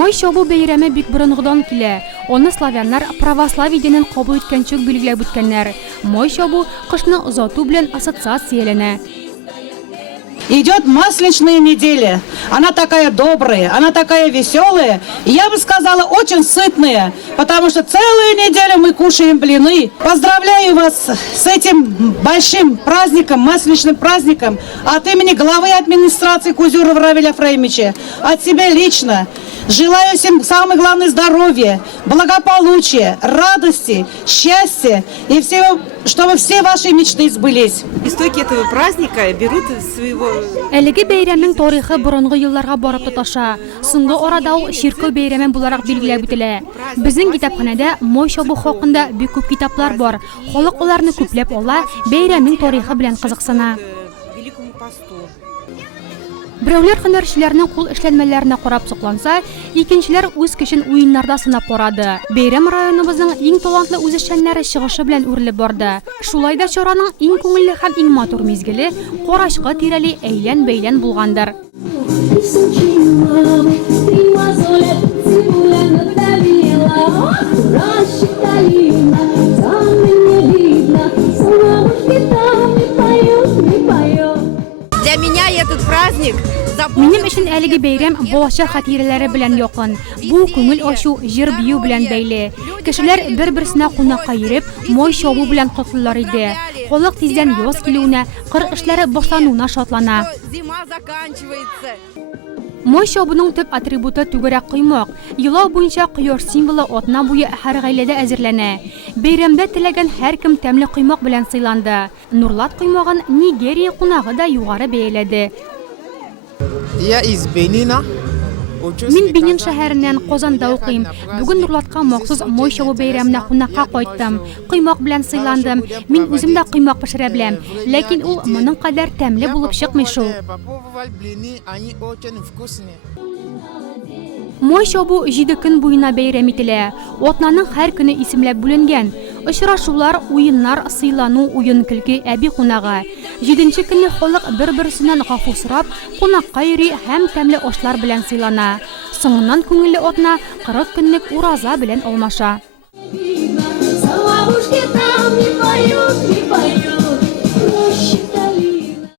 Мой чабу бәйрәме бик борынгыдан килә. Оны славяннар православие динен кабул иткәнчә билгеләп үткәннәр. Мой чабу кышны озату белән ассоциацияләнә. Идет Масленичная неделя. Она такая добрая, она такая веселая. И я бы сказала, очень сытная, потому что целую неделю мы кушаем блины. Поздравляю вас с этим большим праздником, масленичным праздником от имени главы администрации Кузюрова Равиля Ефремовича, от себя лично. Желаю всем самое главное здоровья, благополучия, радости, счастья и всего, чтобы все ваши мечты сбылись. Истоки этого праздника берут из своего... Әлеге бәйрәмнең тарихы борынгы елларга барып тоташа. Соңгы арада ул ширкәү бәйрәме буларак билгеләп үтелә. Безнең китапханәдә Мой чабу хакында бик күп китаплар бар. Халык аларны күпләп ала, бәйрәмнең тарихы белән кызыксына. Берәүләр һөнәрчеләрнең кул эшләнмәләренә карап сокланса, икенчеләр үз көчен уеннарда сынап карады. Бәйрәм районыбызның иң талантлы үзешчәннәре чыгышы белән үрелеп барды. Шулай да чараның иң күңелле һәм иң матур мизгеле карашкы тирәли әйлән-бәйлән булгандыр. Для меня этот праздник... Минем өчен әлеге бәйрәм балачак хатирәләре белән якын. Бу күңел ачу, җыр бию белән бәйле. Кешеләр бер-берсенә кунакка йөреп, мой чабу белән котлыйлар иде. Халык тиздән яз килүенә, кыр эшләре башлануына шатлана. Мой чабуның төп атрибуты түгәрәк коймак. Елау буенча кояш символы атна буе һәр гаиләдә әзерләнә. Бәйрәмдә теләгән һәркем тәмле коймак белән сыйланды. Нурлат коймагын Нигерия кунагы да югары бәяләде. Мин Бенин шәһәреннән Казанда укыйм. Бүген Нурлатка махсус Мой чабу бәйрәменә кунакка кайттым. Коймак белән сыйландым. Мин үзем дә коймак пешерә беләм. Ләкин ул моның кадәр тәмле булып чыкмый шул. Мой чабу 7 көн буена бәйрәм ителә. Атнаның һәр көне исемләп бүленгән. Очрашулар, уеннар, сыйлану, уен көлке, әби кунагы. 7нче көнне халык бер-берсеннән гафу сорап, кунакка йөри һәм тәмле ашлар белән сыйлана. Соңыннан күңелле атна 40 көнлек ураза белән алмаша.